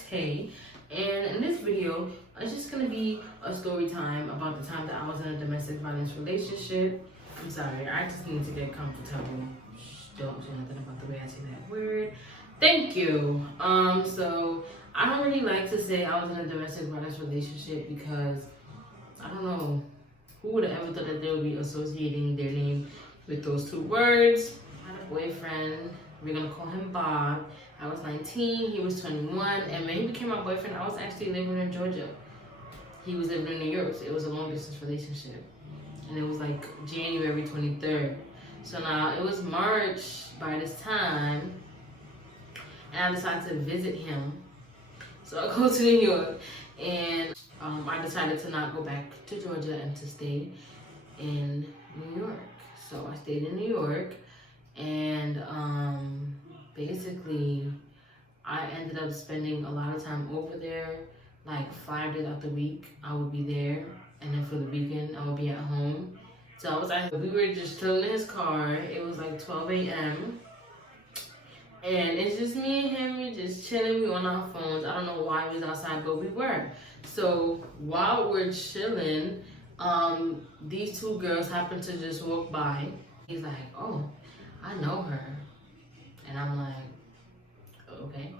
KEACHANTE, and in this video, it's just gonna be a story time about the time that I was in a domestic violence relationship. I'm sorry, I just need to get comfortable. Don't say nothing about the way I say that word. Thank you. So I don't really like to say I was in a domestic violence relationship because I don't know who would have ever thought that they would be associating their name with those two words. I had a boyfriend. We're gonna call him Bob. I was 19, he was 21, and when he became my boyfriend, I was actually living in Georgia. He was living in New York, so it was a long distance relationship. And it was like January 23rd. So now it was March by this time, and I decided to visit him. So I go to New York, and I decided to not go back to Georgia and to stay in New York. So I stayed in New York, and basically I ended up spending a lot of time over there. Like 5 days out the week I would be there, and then for the weekend I would be at home. So we were just chilling in his car. It was like 12 a.m. and it's just me and him. We just chilling. We on our phones. I don't know why we was outside, but we were. So while we're chilling, these two girls happened to just walk by. He's like, "Oh, I know her," and I'm like, "Okay."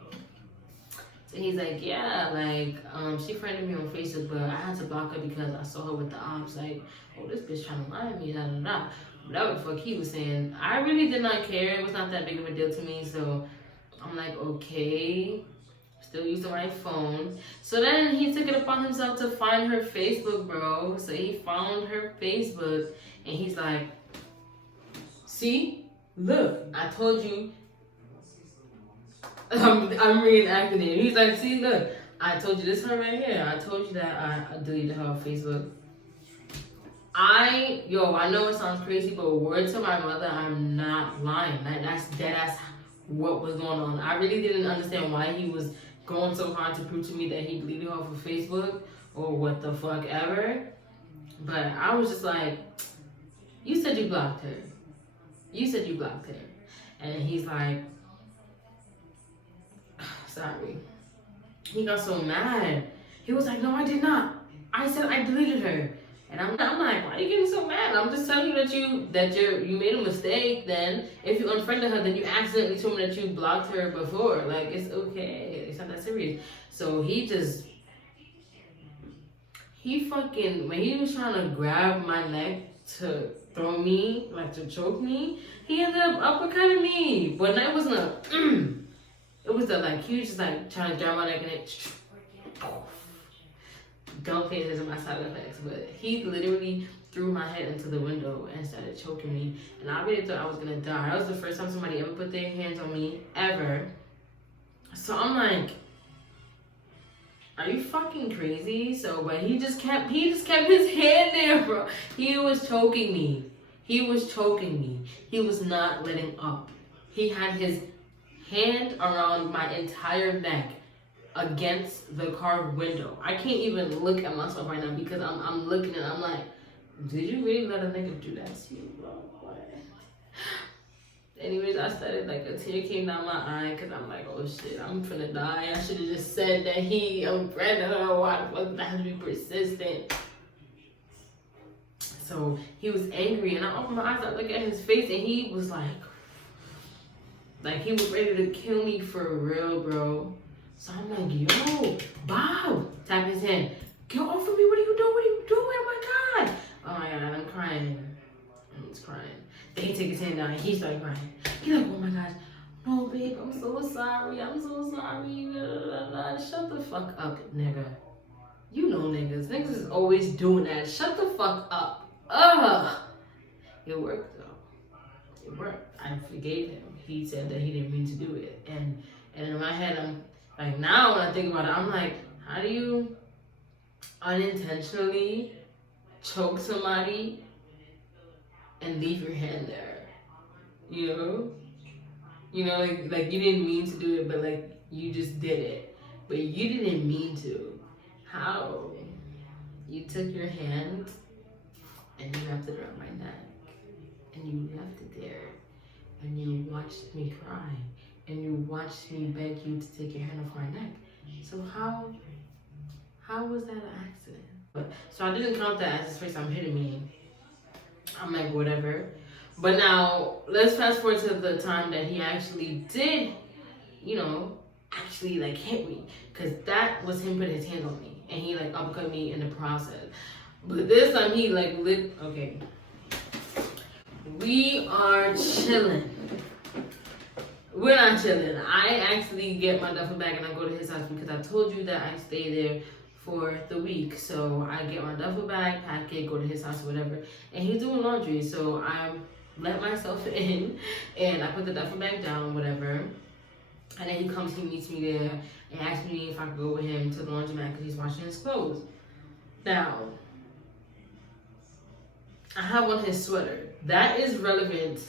So he's like, "Yeah, like, she friended me on Facebook, but I had to block her because I saw her with the ops. Like, oh, this bitch trying to lie to me, da da da." Whatever the fuck he was saying, I really did not care. It was not that big of a deal to me. So I'm like, okay. Still using my phone. So then he took it upon himself to find her Facebook, bro. So he found her Facebook, and he's like, "See, look, I told you." I'm reenacting it. He's like, "See, look, I told you this her right here. I told you that I deleted her on Facebook." I know it sounds crazy, but word to my mother, I'm not lying. That's what was going on. I really didn't understand why he was going so hard to prove to me that he deleted her off of Facebook or what the fuck ever. But I was just like, "You said you blocked her. You said you blocked her." And he's like, "Sorry." He got so mad. He was like, "No, I did not. I said I deleted her." And I'm like, "Why are you getting so mad? I'm just telling you that you made a mistake. Then if you unfriended her, then you accidentally told me that you blocked her before. Like, it's okay. It's not that serious." So he fucking, when he was trying to grab my neck to throw me, like to choke me, he ended up uppercutting me. But that wasn't a it was like he was just like trying to grab my neck and it. Don't pay attention to my side effects, but he literally threw my head into the window and started choking me, and I really thought I was gonna die. That was the first time somebody ever put their hands on me ever. So I'm like, "Are you fucking crazy?" So, but he just kept his hand there, bro. He was choking me. He was choking me. He was not letting up. He had his hand around my entire neck against the car window. I can't even look at myself right now because I'm looking and I'm like, "Did you really let a nigga do that to you, bro?" What? Anyways, I started, like, a tear came down my eye because I'm like, "Oh shit, I'm finna die. I should have just said that he unfriended her. Why the fuck did I have to be persistent?" So he was angry, and I opened my eyes, I looked at his face, and he was like he was ready to kill me for real, bro. So I'm like, "Yo, Bob," tap his hand. "Get off of me, what are you doing? What are you doing? Oh my God." Oh my God, I'm crying. I was crying. Then he took his hand down and he started crying. He's like, "Oh my gosh, no babe, I'm so sorry. I'm so sorry." Shut the fuck up, nigga. You know niggas. Niggas is always doing that. Shut the fuck up. Ugh. It worked though. It worked. I forgave him. He said that he didn't mean to do it. And in my head, I'm like, now when I think about it, I'm like, how do you unintentionally choke somebody and leave your hand there? Like you didn't mean to do it, but like you just did it. But you didn't mean to. How? You took your hand and you wrapped it around my neck and you left it there and you watched me cry and you watched me beg you to take your hand off my neck So how was that an accident? So I didn't count that as his first time hitting me. I'm like, whatever. But now let's fast forward to the time that he actually did, you know, actually like hit me, because that was him putting his hands on me, and he like uppercut me in the process. But this time he like okay. We are chilling. We're not chilling. I actually get my duffel bag and I go to his house because I told you that I stay there for the week. So I get my duffel bag, pack it, go to his house or whatever. And he's doing laundry. So I let myself in and I put the duffel bag down or whatever. And then he comes, he meets me there and asks me if I could go with him to the laundromat because he's washing his clothes. Now, I have on his sweater. That is relevant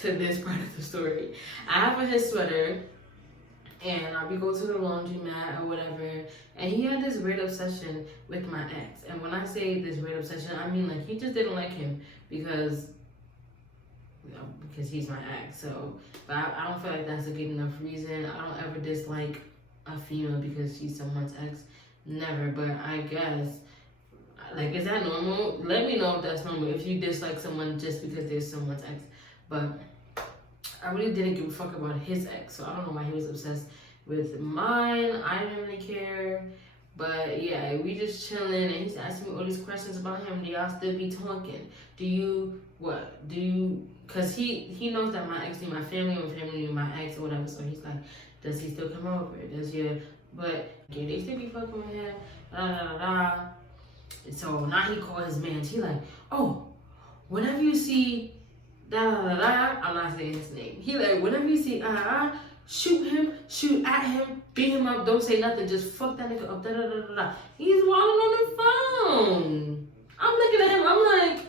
to this part of the story. I have on his sweater and we go to the laundromat or whatever, and he had this weird obsession with my ex. And when I say this weird obsession, I mean like he just didn't like him because he's my ex. So, but I don't feel like that's a good enough reason. I don't ever dislike a female because she's someone's ex. Never. But I guess, like, is that normal? Let me know if that's normal, if you dislike someone just because they're someone's ex. But I really didn't give a fuck about his ex, so I don't know why he was obsessed with mine. I didn't really care. But yeah, we just chilling, and he's asking me all these questions about him. Do y'all still be talking? Because he knows that my ex knew my family knew my ex or whatever. So he's like, does he still come over? But yeah, they still be fucking with him. Da da da da. And so now he called his man. He like, oh, whenever you see da da da da, I'm not saying his name. He like, whenever you see shoot him, shoot at him, beat him up, don't say nothing, just fuck that nigga up, da da da da da. He's walking on the phone. I'm looking at him, I'm like,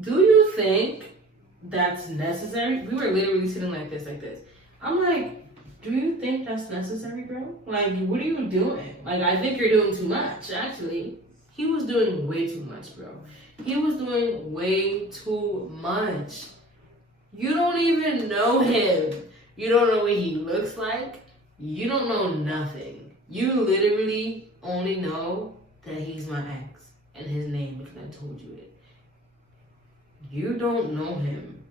do you think that's necessary? We were literally sitting like this. I'm like, do you think that's necessary, bro? Like, what are you doing? Like, I think you're doing too much, actually. He was doing way too much, bro. He was doing way too much. You don't even know him. You don't know what he looks like. You don't know nothing. You literally only know that he's my ex and his name because I told you it. You don't know him.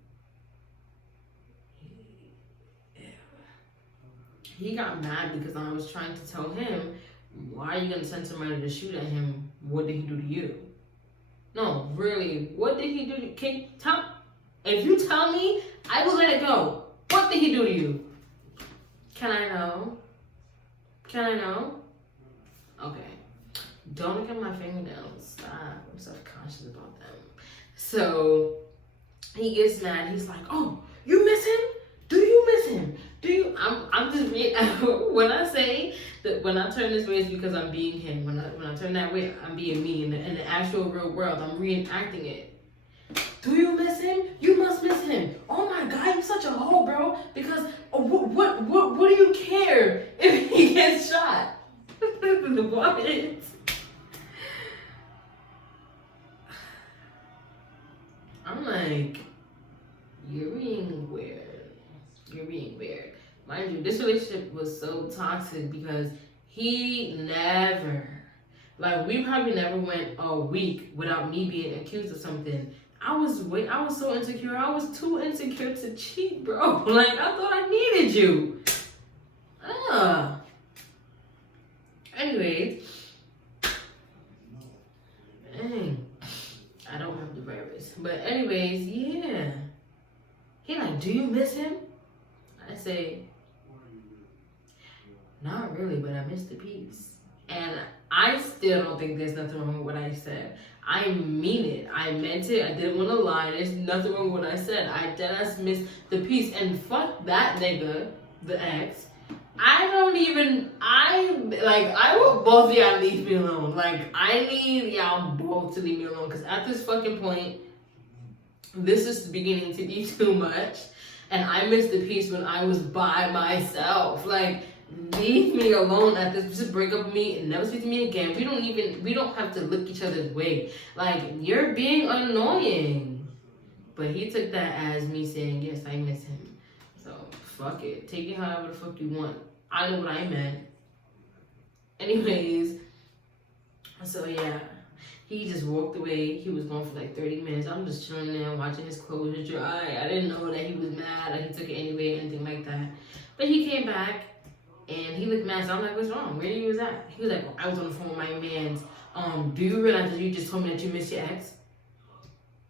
He got mad because I was trying to tell him, why are you gonna send somebody to shoot at him? What did he do to you? No, really, what did he do to you? If you tell me, I will let it go. What did he do to you? Can I know? Okay. Don't look at my fingernails. Stop. I'm self-conscious about them. So he gets mad. He's like, oh, you miss him? Do you miss him? I'm just when I say that when I turn this way, it's because I'm being him. When I turn that way, I'm being me. In the actual real world, I'm reenacting it. Do you miss him? You must miss him. Oh my God, you're such a hoe, bro. Because what do you care if he gets shot? What? I'm like, you're being weird. Mind you, this relationship was so toxic because he never, like, we probably never went a week without me being accused of something. I was so insecure. I was too insecure to cheat, bro. Like, I thought I needed you. Anyways. Dang. I don't have the virus. But anyways, yeah. He like, do you miss him? I say, not really, but I miss the peace. And I still don't think there's nothing wrong with what I said. I mean it. I meant it. I didn't want to lie. There's nothing wrong with what I said. I deadass miss the peace. And fuck that nigga, the ex. I want both of y'all to leave me alone. Like, I need y'all both to leave me alone. Because at this fucking point, this is beginning to be too much. And I missed the peace when I was by myself. Like, leave me alone at this. Just break up with me and never speak to me again. We don't have to look each other's way. Like, you're being annoying. But he took that as me saying, yes, I miss him. So, fuck it. Take it however the fuck you want. I know what I meant. Anyways, so yeah. He just walked away. He was gone for like 30 minutes. I'm just chilling there watching his clothes dry. I didn't know that he was mad or he took it anyway or anything like that. But he came back and he looked mad. So I'm like, what's wrong? Where you was at? He was like, well, I was on the phone with my man's. Do you realize that you just told me that you missed your ex?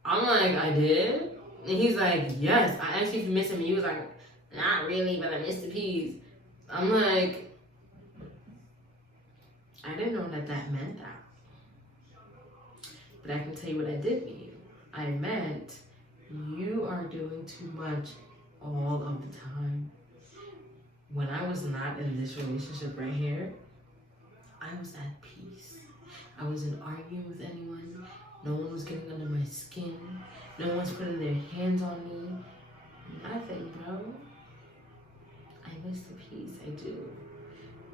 I'm like, I did? And he's like, yes, I asked you if you missed him. And he was like, not really, but I missed the peas. I'm like, I didn't know that that meant that. But I can tell you what I did mean. I meant you are doing too much all of the time. When I was not in this relationship right here, I was at peace. I wasn't arguing with anyone. No one was getting under my skin. No one's putting their hands on me. Nothing, bro. I miss the peace. I do.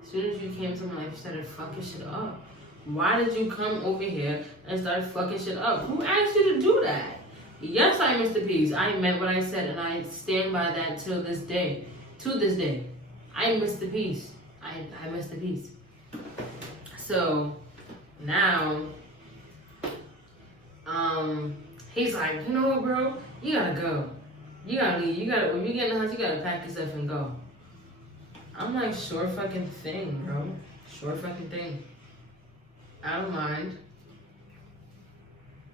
As soon as you came to my life, you started fucking shit up. Why did you come over here and start fucking shit up? Who asked you to do that? Yes, I missed the peace. I meant what I said, and I stand by that till this day. To this day. I missed the peace. I missed the peace. So, now, he's like, you know what, bro? You gotta go. You gotta leave. When you get in the house, you gotta pack yourself and go. I'm like, sure fucking thing, bro. Sure fucking thing. I don't mind.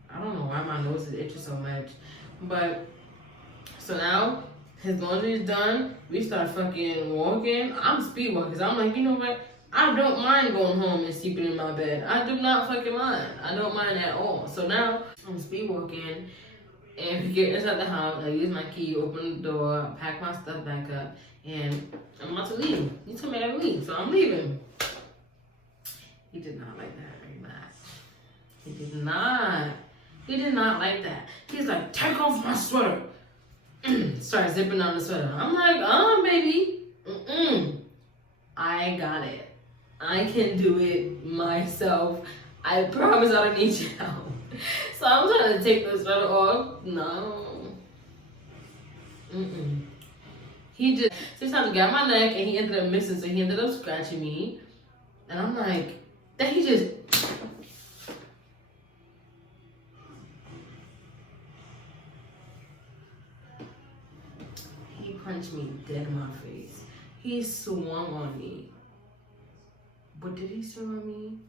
I don't know why my nose is itching so much. But, so now, his laundry is done. We start fucking walking. I'm speed walking. Cause I'm like, you know what? I don't mind going home and sleeping in my bed. I do not fucking mind. I don't mind at all. So now, I'm speed walking. And we get inside the house. I use my key, open the door, pack my stuff back up. And I'm about to leave. He told me I gotta leave. So I'm leaving. He did not like that very much. He did not. He did not like that. He's like, take off my sweater. Start zipping on the sweater. I'm like, baby. I got it. I can do it myself. I promise I don't need your help. So I'm trying to take the sweater off. No. He just, 6 times got my neck and he ended up missing. So he ended up scratching me. And I'm like, then he just, he punched me dead in my face. He swung on me. But did he swing on me?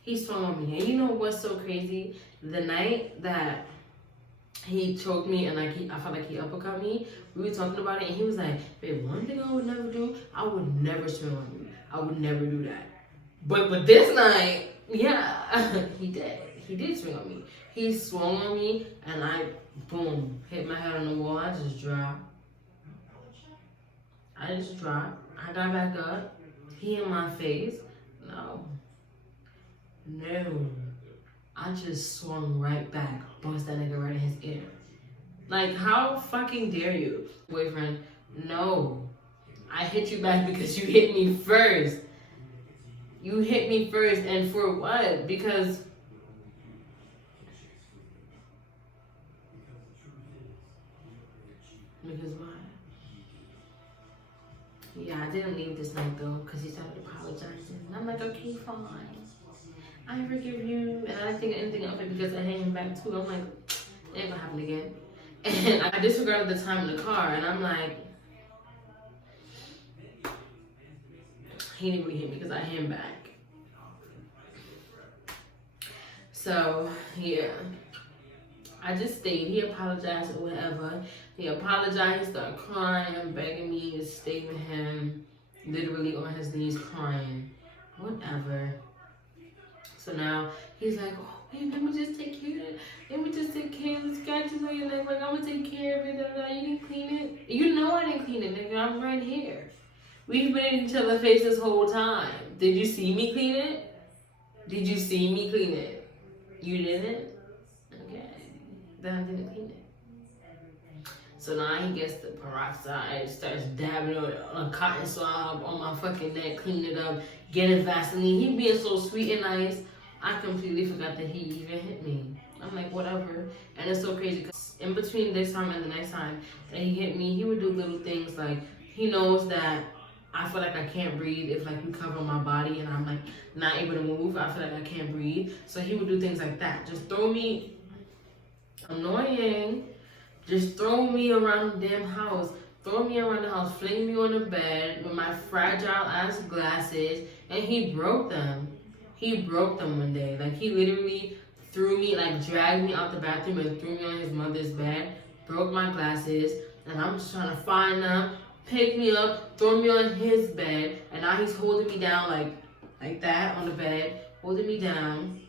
He swung on me. And you know what's so crazy? The night that he choked me and like I felt like he uppercut me, we were talking about it and he was like, babe, one thing I would never do, I would never swing on you. I would never do that. But this night, yeah, he did. He did swing on me. He swung on me and I, boom, hit my head on the wall. I just dropped. I got back up. He in my face. No. I just swung right back. Bust that nigga right in his ear. Like, how fucking dare you? Boyfriend, no. I hit you back because you hit me first. You hit me first, and for what? Because what? Yeah, I didn't leave this night though, because he started apologizing. And I'm like, okay, fine. I forgive you. And I didn't think anything of it because I hit him back too. I'm like, it ain't gonna happen again. And I disregarded the time in the car, and I'm like, he didn't really hit me because I hit him back. So, yeah. I just stayed. He apologized or whatever. He apologized, started crying, begging me to stay with him. Literally on his knees crying. Whatever. So now he's like, oh, babe, let me just take care of it. Let me just take care of the scratches on your leg. Like, I'm going to take care of it. You didn't clean it? You know I didn't clean it, nigga. I'm right here. We've been in each other's face this whole time. Did you see me clean it? Did you see me clean it? You didn't? Okay. Then I didn't clean it. So now he gets the peroxide, starts dabbing on a cotton swab on my fucking neck, clean it up, getting Vaseline. He being so sweet and nice, I completely forgot that he even hit me. I'm like, whatever. And it's so crazy because in between this time and the next time that he hit me, he would do little things like he knows that I feel like I can't breathe if like you cover my body and I'm like not able to move. I feel like I can't breathe. So he would do things like that. Just throw me, annoying. Just throw me around the damn house. Throw me around the house, fling me on the bed with my fragile ass glasses, and he broke them. He broke them one day. Like he literally threw me, like dragged me out the bathroom and threw me on his mother's bed, broke my glasses, and I'm just trying to find them, pick me up, throw me on his bed, and now he's holding me down like that on the bed, holding me down.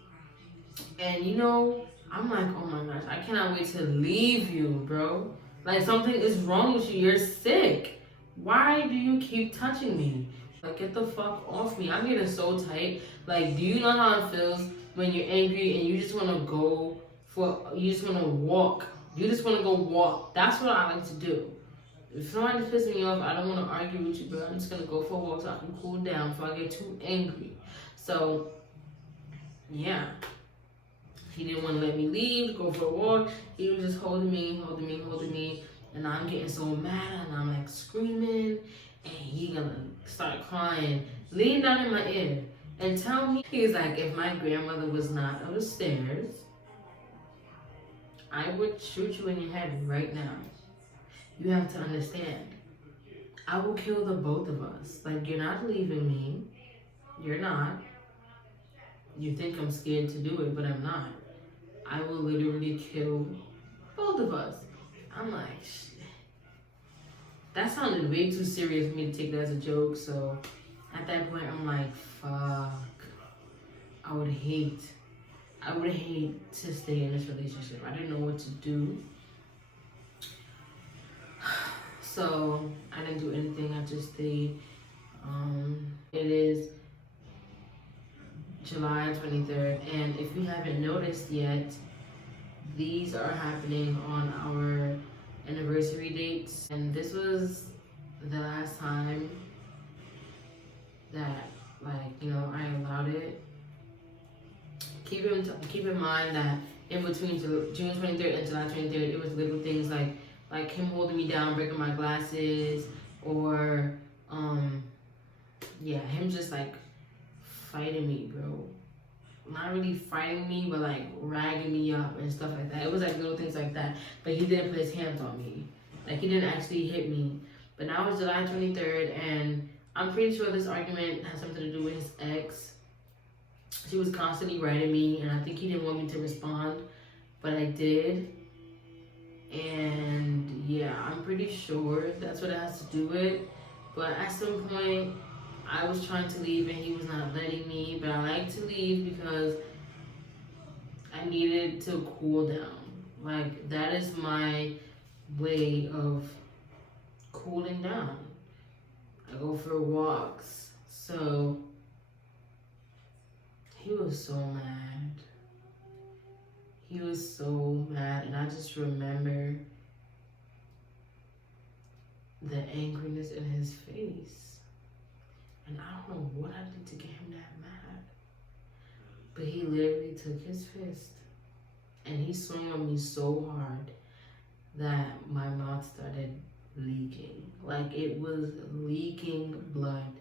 And you know, I'm like, oh my gosh, I cannot wait to leave you, bro. Like something is wrong with you. You're sick. Why do you keep touching me? Like get the fuck off me. I'm getting so tight. Like, do you know how it feels when you're angry and you just want to you just want to walk. You just want to go walk. That's what I like to do. If somebody pisses me off, I don't want to argue with you, but I'm just going to go for a walk so I can cool down before I get too angry. So, yeah. He didn't want to let me leave, go for a walk. He was just holding me. And I'm getting so mad and I'm like screaming. And he gonna start crying. Lean down in my ear and tell me. He's like, if my grandmother was not upstairs, I would shoot you in your head right now. You have to understand. I will kill the both of us. Like, you're not leaving me. You're not. You think I'm scared to do it, but I'm not. I will literally kill both of us. I'm like, shit. That sounded way too serious for me to take that as a joke. So at that point, I'm like, fuck. I would hate to stay in this relationship. I didn't know what to do. So I didn't do anything. I just stayed. It is July 23rd, and if you haven't noticed yet, these are happening on our anniversary dates, and this was the last time that, like, you know, I allowed it. Keep in mind that in between June 23rd and July 23rd, it was little things like him holding me down, breaking my glasses, or yeah, him just like fighting me, bro. Not really fighting me, but like ragging me up and stuff like that. It was like little things like that. But he didn't put his hands on me. Like he didn't actually hit me. But now it's July 23rd, and I'm pretty sure this argument has something to do with his ex. She was constantly writing me, and I think he didn't want me to respond, but I did. And yeah, I'm pretty sure that's what it has to do with. But at some point, I was trying to leave and he was not letting me, but I like to leave because I needed to cool down. Like, that is my way of cooling down. I go for walks. So he was so mad. He was so mad, and I just remember the angriness in his face. And I don't know what I did to get him that mad. But he literally took his fist and he swung on me so hard that my mouth started leaking. Like, it was leaking blood,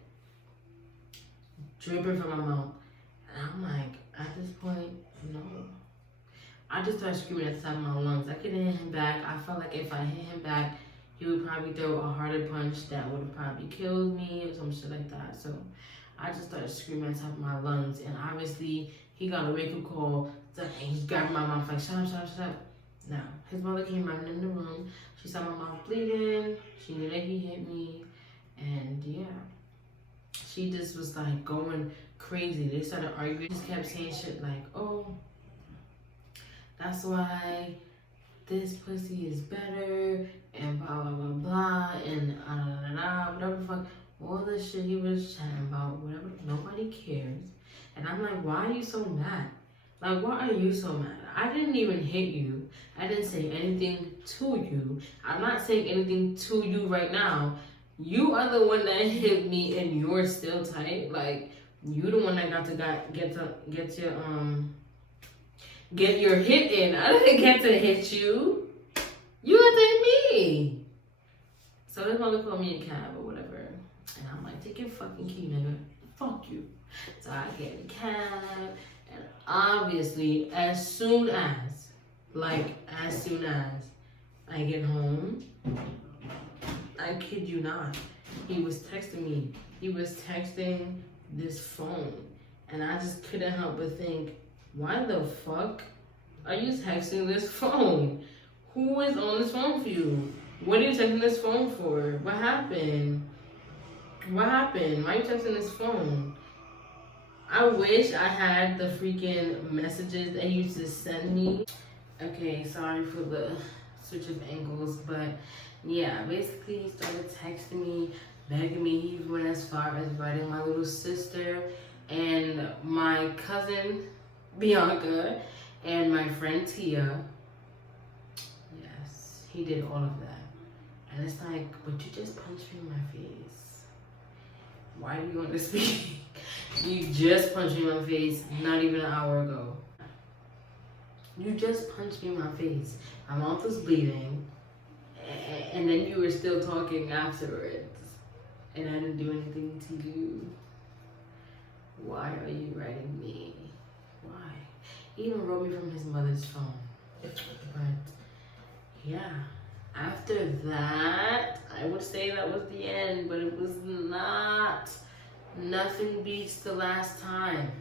dripping from my mouth. And I'm like, at this point, no. I just started screaming at the top of my lungs. I couldn't hit him back. I felt like if I hit him back, he would probably throw a harder punch that would have probably killed me or some shit like that. So I just started screaming at the top of my lungs. And obviously, he got a wake-up call. And he's grabbing my mouth like, shut up, shut up, shut up. Now, his mother came running in the room. She saw my mouth bleeding. She knew that he hit me. And yeah, she just was like going crazy. They started arguing. She just kept saying shit like, oh, that's why this pussy is better, and blah, blah, blah, blah, and whatever the fuck. All the shit he was chatting about, whatever, nobody cares. And I'm like, why are you so mad? Like, why are you so mad? I didn't even hit you. I didn't say anything to you. I'm not saying anything to you right now. You are the one that hit me, and you're still tight. Like, you the one that got to get your hit in. I didn't get to hit you. You got to hit me. So his mother called me a cab or whatever. And I'm like, take your fucking key, nigga. Fuck you. So I get in the cab, and obviously, as soon as I get home, I kid you not, he was texting me. He was texting this phone. And I just couldn't help but think, why the fuck are you texting this phone? Who is on this phone for you? What are you texting this phone for? What happened? What happened? Why are you texting this phone? I wish I had the freaking messages that he used to send me. Okay, sorry for the switch of angles, but yeah, basically he started texting me, begging me. He went as far as writing my little sister and my cousin Bianca and my friend Tia. Yes, he did all of that. And it's like, but you just punched me in my face. Why do you want to speak? You just punched me in my face not even an hour ago. You just punched me in my face. My mouth was bleeding. And then you were still talking afterwards. And I didn't do anything to you. Why are you writing me? Why? He even wrote me from his mother's phone. But yeah, after that, I would say that was the end, but it was not. Nothing beats the last time.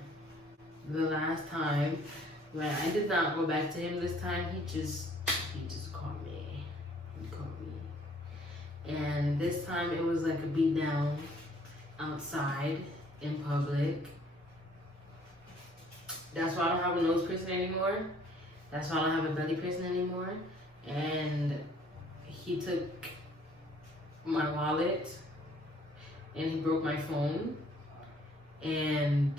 The last time when I did not go back to him this time, he just called me. He called me. And this time it was like a beat down outside in public. That's why I don't have a nose piercing anymore. That's why I don't have a belly piercing anymore. And he took my wallet and he broke my phone. And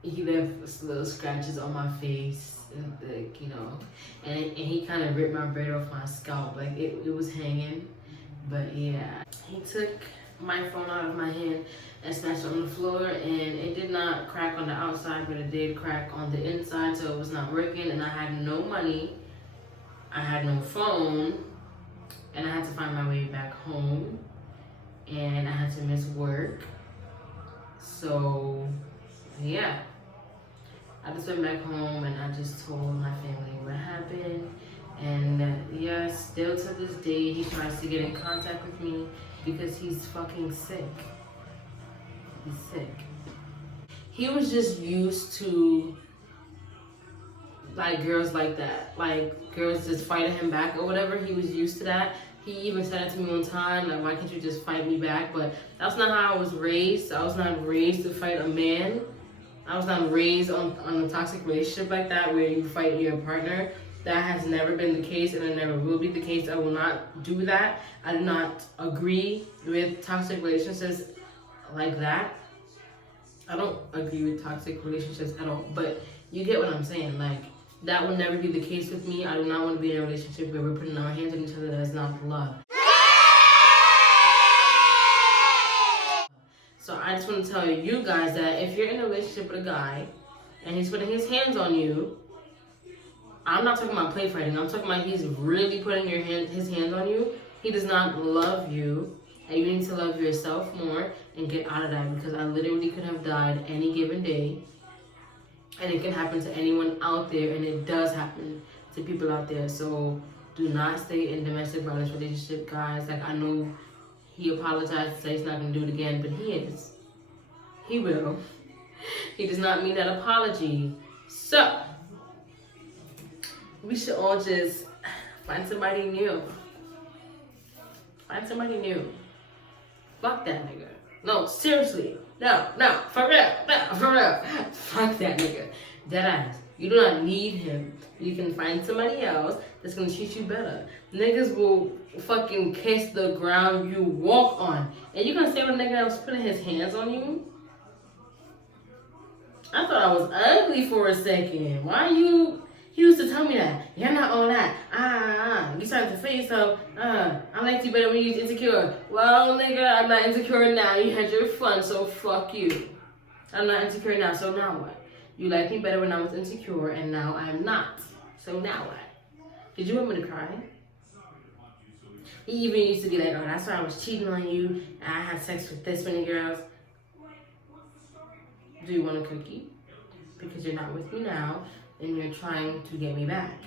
he left little scratches on my face, and like, you know, and he kind of ripped my braid off my scalp, like it was hanging. But yeah, he took my phone out of my hand and smashed it on the floor, and it did not crack on the outside, but it did crack on the inside, so it was not working. And I had no money, I had no phone, and I had to find my way back home, and I had to miss work. So yeah, I just went back home and I just told my family what happened. And yeah, still to this day, he tries to get in contact with me because he's fucking sick. He's sick. He was just used to like girls like that, like girls just fighting him back or whatever. He was used to that. He even said it to me one time, like, why can't you just fight me back? But that's not how I was raised. I was not raised to fight a man. I was not raised on a toxic relationship like that where you fight your partner. That has never been the case, and it never will be the case. I will not do that. I do not agree with toxic relationships like that. I don't agree with toxic relationships at all, but you get what I'm saying. Like, that will never be the case with me. I do not want to be in a relationship where we're putting our hands on each other. That is not love. So I just want to tell you guys that if you're in a relationship with a guy and he's putting his hands on you, I'm not talking about play fighting. I'm talking about he's really putting his hands on you. He does not love you, and you need to love yourself more and get out of that, because I literally could have died any given day. And it can happen to anyone out there, and it does happen to people out there. So do not stay in domestic violence relationship, guys. Like, I know he apologized, said he's not going to do it again, but he is. He will. He does not mean that apology. So we should all just find somebody new. Find somebody new. Fuck that nigga. No, seriously. No, for real. No, for real. Fuck that nigga. Deadass. You do not need him. You can find somebody else that's gonna treat you better. Niggas will fucking kiss the ground you walk on. And you gonna say what a nigga that was putting his hands on you? I thought I was ugly for a second. Why you... He used to tell me that. You're not all that. You started to say so. I liked you better when you was insecure. Well, nigga, I'm not insecure now. You had your fun, so fuck you. I'm not insecure now, so now what? You liked me better when I was insecure, and now I'm not. So now what? Did you want me to cry? He even used to be like, oh, that's why I was cheating on you, and I had sex with this many girls. Do you want a cookie? Because you're not with me now, and you're trying to get me back.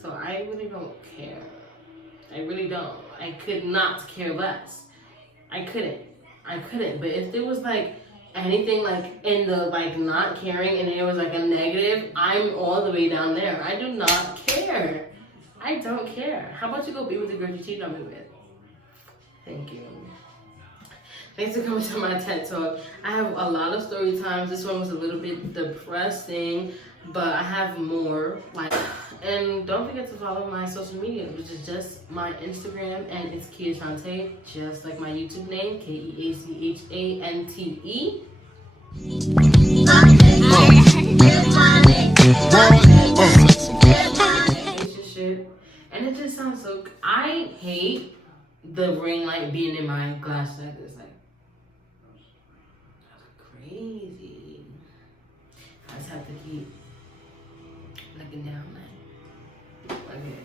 So I really don't care. I really don't. I could not care less. I couldn't. But if there was like anything like in the like not caring and there was like a negative, I'm all the way down there. I do not care. I don't care. How about you go be with the girl you cheated on me with? Thank you. Thanks for coming to my TED Talk. I have a lot of story times. This one was a little bit depressing, but I have more. And don't forget to follow my social media, which is just my Instagram, and it's KEACHANTE, just like my YouTube name, KEACHANTE. Relationship, and it just sounds so. I hate the ring light being in my glasses like this, like crazy. I just have to keep looking down, like okay.